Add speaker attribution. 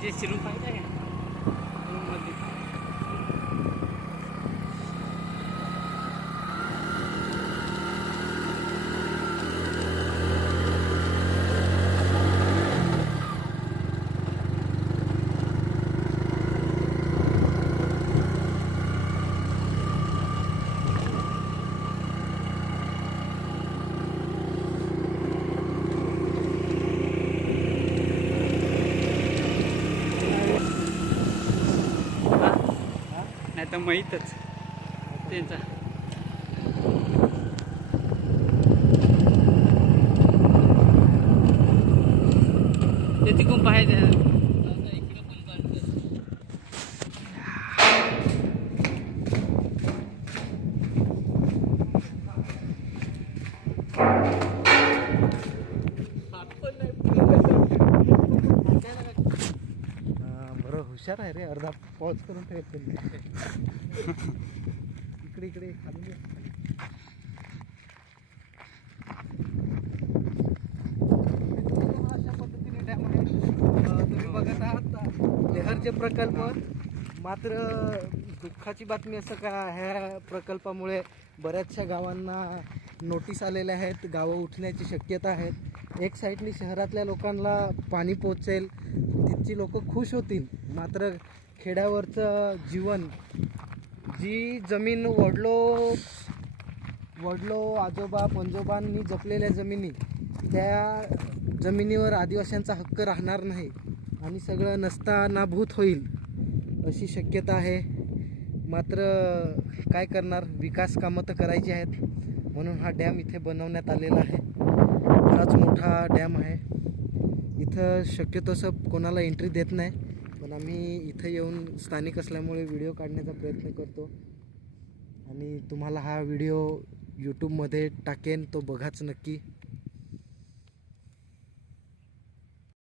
Speaker 1: 这几种牌子呀。आता माहीतच त्यांचा ते तिकडून पाहायचं
Speaker 2: you. हुशार आहे रे अर्धा पॉज करून ठेवतो इकडे इकडे खाली अशा पद्धतीने तुम्ही बघत आहात. लेहरचे प्रकल्प मात्र दुःखाची बातमी असं का ह्या प्रकल्पामुळे बऱ्याचशा गावांना नोटीस आलेल्या आहेत गावं उठण्याची शक्यता आहेत. एक साईडनी शहरातल्या लोकांना पाणी पोचेल आमची लोक खुश होतील. मात्र खेड्यावरचं जीवन जी जमीन वडलो वडलो आजोबा पंजोबांनी जपलेल्या जमिनी त्या जमिनीवर आदिवासींचा हक्क राहणार नाही आणि सगळं नसता नाभूत होईल अशी शक्यता आहे. मात्र काय करणार? विकास कामं तर करायची आहेत. म्हणून हा डॅम इथे बनवण्यात आलेला आहे. बराच मोठा डॅम आहे. इथं शक्यतो असं कोणाला एंट्री देत नाही पण आम्ही इथं येऊन स्थानिक असल्यामुळे व्हिडिओ काढण्याचा प्रयत्न करतो. आणि तुम्हाला हा व्हिडिओ यूट्यूबमध्ये टाकेन तो बघाच नक्की.